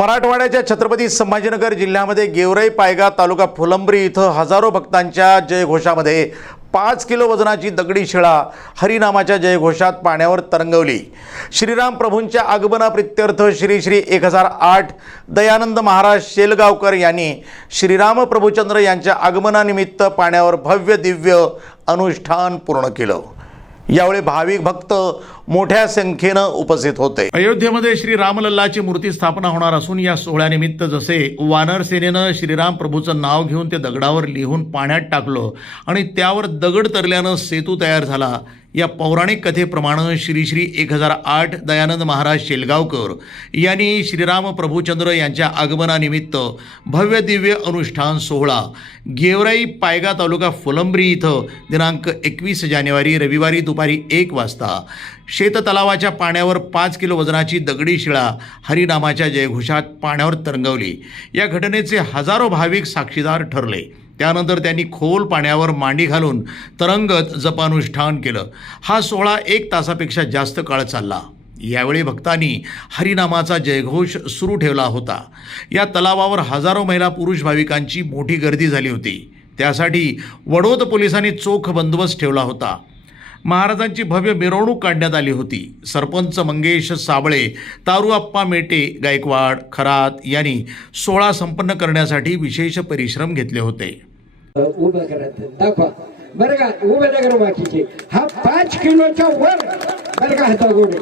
मराठवाड्याच्या छत्रपती संभाजीनगर जिल्ह्यामध्ये गेवराई पायगा तालुका फुलंब्री इथं हजारो भक्तांच्या जयघोषामध्ये पाच किलो वजनाची दगडी शिळा हरिनामाच्या जयघोषात पाण्यावर तरंगवली. श्रीराम प्रभूंच्या आगमनाप्रित्यर्थ श्री श्री एक हजार आठ दयानंद महाराज शेलगावकर यांनी श्रीराम प्रभूचंद्र यांच्या आगमनानिमित्त पाण्यावर भव्य दिव्य अनुष्ठान पूर्ण केलं. यावेळी भाविक भक्त मोठ्या संख्येनं उपस्थित होते. अयोध्येमध्ये श्री रामलल्लाची मूर्ती स्थापना होणार असून या सोहळ्यानिमित्त जसे वानर सेनेनं श्रीराम प्रभूचं नाव घेऊन ते दगडावर लिहून पाण्यात टाकलं आणि त्यावर दगड तरल्यानं सेतू तयार झाला या पौराणिक कथेप्रमाणे श्री श्री एक हजार आठ दयानंद महाराज शेलगावकर यांनी श्रीराम प्रभूचंद्र यांच्या आगमनानिमित्त भव्य दिव्य अनुष्ठान सोहळा गेवराई पायगा तालुका फुलंब्री इथं दिनांक एकवीस जानेवारी रविवारी दुपारी एक वाजता शेततलावाच्या पाण्यावर पाच किलो वजनाची दगडी शिळा हरिनामाच्या जयघोषात पाण्यावर तरंगवली. या घटनेचे हजारो भाविक साक्षीदार ठरले. त्यानंतर त्यांनी खोल पाण्यावर मांडी घालून तरंगत जपानुष्ठान केलं. हा सोहळा एक तासापेक्षा जास्त काळ चालला. यावेळी भक्तांनी हरिनामाचा जयघोष सुरू ठेवला होता. या तलावावर हजारो महिला पुरुष भाविकांची मोठी गर्दी झाली होती. त्यासाठी वडोद पोलिसांनी चोख बंदोबस्त ठेवला होता. महाराजांची भव्य मिरवणूक काढण्यात आली होती. सरपंच मंगेश साबळे तारुआप्पा मेटे गायकवाड खरात यांनी सोहळा संपन्न करण्यासाठी विशेष परिश्रम घेतले होते. बरं का उभं नगर बाकीचे हा पाच किलोच्या वर बरं का हाता गोडे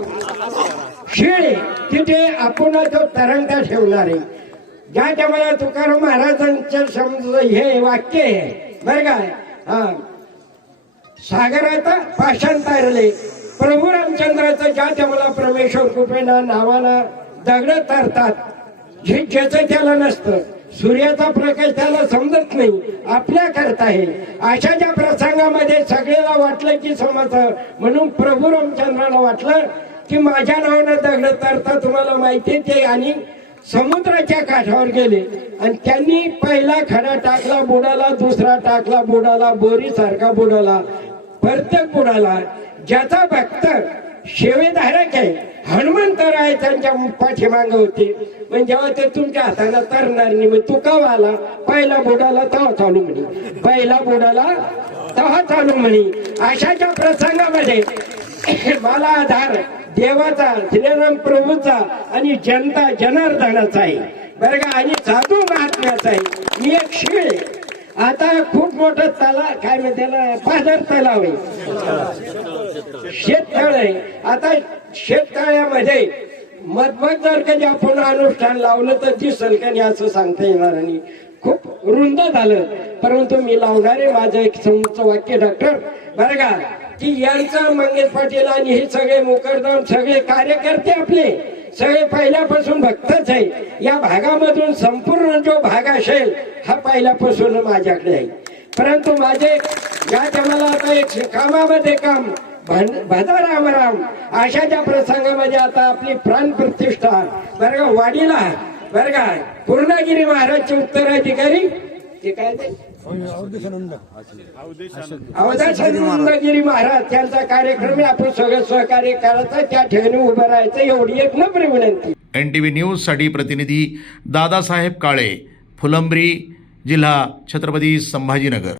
शिळे तिथे आपण तो तरंगता ठेवणार आहे. ज्या टायमाला तुकाराम महाराजांच्या समज हे वाक्य आहे. बरं का? हा. सागरात पाषाण तारले प्रभू रामचंद्राचं ज्या टायमाला परमेश्वर कृपेना नावाला दगड तारतात. हे ज्याचं त्याला नसतं. सूर्याचा प्रकाश त्याला समजत नाही. आपल्या करता आहे. अशा ज्या प्रसंगामध्ये सगळ्याला वाटलं की समज म्हणून प्रभू रामचंद्राला वाटलं की माझ्या नावानं दगड तरता तुम्हाला माहिती ते. आणि समुद्राच्या काठावर गेले. आणि त्यांनी पहिला खडा टाकला बुडाला दुसरा टाकला बुडाला बोरी सारखा बुडाला. प्रत्येक बुडाला ज्याचा भक्त शेवेधारक आहे हनुमंतराय त्यांच्या पाठीमाग होते. पण जेव्हा ते तुमच्या हाताला तरणार नाही मग तुका वाला पहिला बुडाला तवा चालू म्हणे. पहिला बुडाला तवा चालू म्हणे. अशाच्या प्रसंगामध्ये मला आधार देवाचा श्रीराम प्रभूचा आणि जनता जनार्दनाचा आहे. बरं का? आणि साधू महात्म्याचा आहे. मी एक शिळ आता खूप मोठं तला काय म्हणते त्याला पादर तलाव आहे. शेततळ. आहे आता शेततळ्यामध्ये मधमध जर कधी आपण अनुष्ठान लावलं तर दिसल का नाही असं सांगता येणार आणि खूप रुंद झालं. परंतु मी लावणारे माझं एक समोरचं वाक्य डॉक्टर बरं का की यांचं मंगेश पाटील आणि हे सगळे मुकरदम सगळे कार्यकर्ते आपले सगळे पहिल्यापासून भक्तच आहे. या भागामधून संपूर्ण जो भाग असेल हा पहिल्यापासून माझ्याकडे आहे. परंतु माझे या मला आता एक कामामध्ये काम भं- राम राम अशा ज्या प्रसंगामध्ये आता आपली प्राण प्रतिष्ठा. बरं वाडीला. बरं का पूर्णगिरी महाराजचे उत्तराधिकारी ते काय ते. महाराज त्यांचा कार्यक्रम. आपण सगळं सहकार्य करायचं त्या ठिकाणी उभं राहायचं एवढी एक नम्र विनंती. एन टी व्ही न्यूजसाठी प्रतिनिधी दादासाहेब काळे फुलंब्री जिल्हा छत्रपती संभाजीनगर.